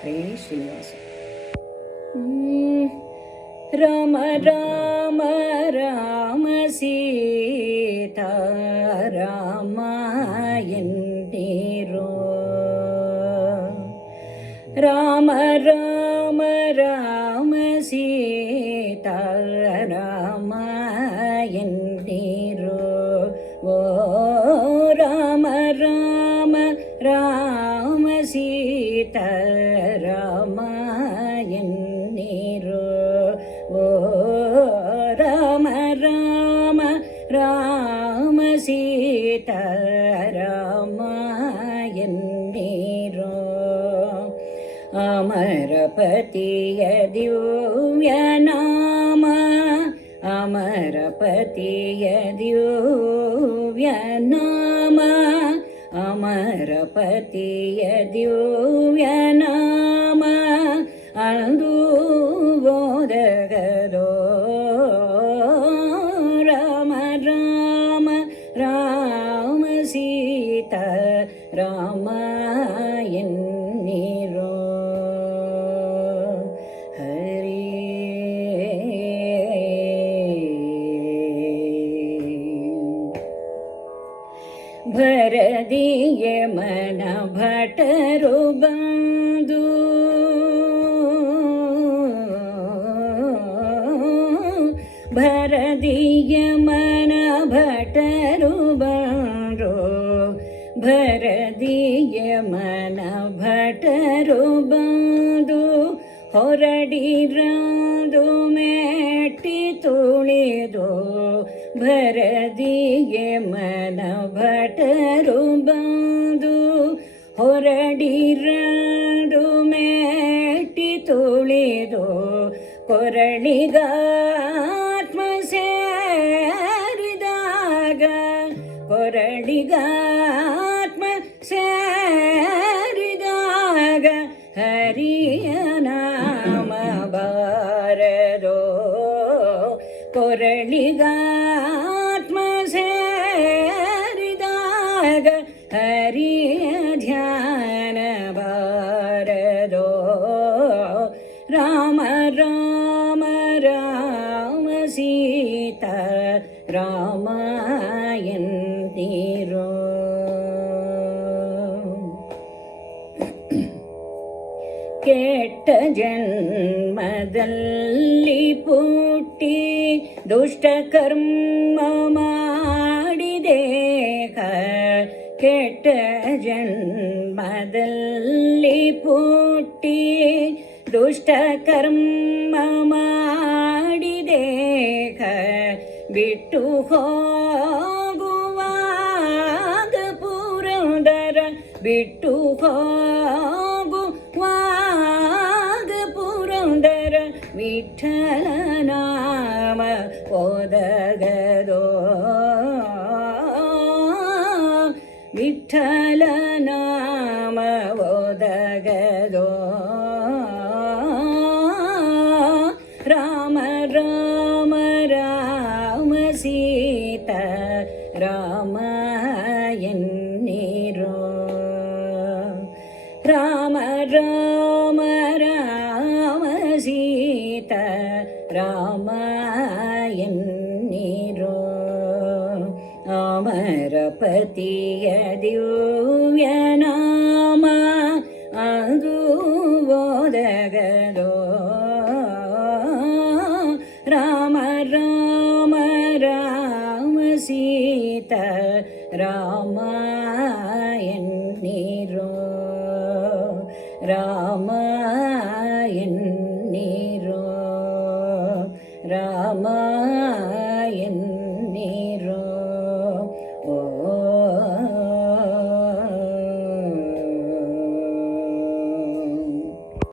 ಹರೇ ಶ್ರೀನಿವಾಸ. ರಾಮ ರಾಮ ರಾಮ ಸೀತಾ ರಾಮ ಎಂದಿರೋ. ರಾಮ ರಾಮ ರಾಮ ಸೀತಾ ರಾಮ ಎಂದಿರೋ. ಓ ರಾಮ ರಾಮ ರಾಮ ಸೀತಾ ರಾಮ ಎನ್ನಿರೋ. ಓ ರಾಮ ರಾಮ ರಾಮ ಸೀತಾ ರಾಮ ಎನ್ನಿರೋ. ಅಮರಪತಿಯ ದಿವ್ಯ ನಾಮ, ಅಮರಪತಿಯ ದಿವ್ಯ ನಾಮ, ಅಮರಪತಿಯ ದಿವ್ಯ ನಾಮ ಅಂದು ಓದಗದೋ. ರಾಮ ರಾಮ ರಾಮ ಸೀತಾ ರಾಮ ಎನ್ನಿರೋ. ಹರಿ ಭರದಿಯ ಮನ ಭಟರು ಬಂದು, ಭರದಿಯ ಮನ ಭಟರು ಬಂದು, ಭರದಿಯ ಮನ ಭಟರು ಬಂದು ಹೊರಡಿರಂದು ಮೆಟ್ಟಿ ತುಳಿದು. ಭರದಿಯ ಮನ ಭಟರು ಬಂದು ಹೊರಡಿರಂದು ಮೆಟ್ಟಿ ತುಳಿದು. ಕೊರಳಿಗಾತ್ಮ ಸೇರಿದಾಗ, ಕೊರಳಿಗಾತ್ಮ ಸೇರಿದಾಗ ಹರಿಯ ನಾಮ ಬಾರದೋ. ಕೊರಳಿಗಾತ್ಮ ಸೇರಿದಾಗ ಹರಿಯ ಧ್ಯಾನ ಬಾರದೋ. ರಾಮ ರಾಮ ರಾಮ ಸೀತಾ ರಾಮ ಎಂದಿರೋ. ಕೆಟ್ಟ ಜನ್ಮದಲ್ಲಿ ಪುಟ್ಟಿ ದುಷ್ಟ ಕರ್ಮ ಮಾಡಿದೇಕ. ಕೆಟ್ಟ ಜನ್ಮದಲ್ಲಿ ಪುಟ್ಟಿ ದುಷ್ಟ ಕರ್ಮ ಮಾಡಿದೇಕ. ಬಿಟ್ಟು ಹೋಗುವಾಗ ಪುರಂದರ, ಬಿಟ್ಟು ಹೋಗುವಾಗ ಪುರಂದರ ವಿಠಲ ನಾಮ ಓದಗದೋ. ವಿಠಲ ನಾಮ ಓದಗದೋ. ರಾಮ ರಾಮ ರಾಮ ಸೀತಾ ರಾಮ ಎನ್ನಿರೋ. ರಾಮ ರಾಮ ರಾಮ ಸೀತಾ ರಾಮ ಎನ್ನಿರೋ. ಅಮರಪತಿಯ ದಿವ್ಯ ನಾಮ ಅದು ಓದಗದೋ. ರಾಮ ರಾಮ ರಾಮ ಸೀತಾ ರಾಮ ಎನ್ನಿರೋ. ರಾಮ ಎನ್ನಿರೋ. ರಾಮ ಎನ್ನಿರೋ.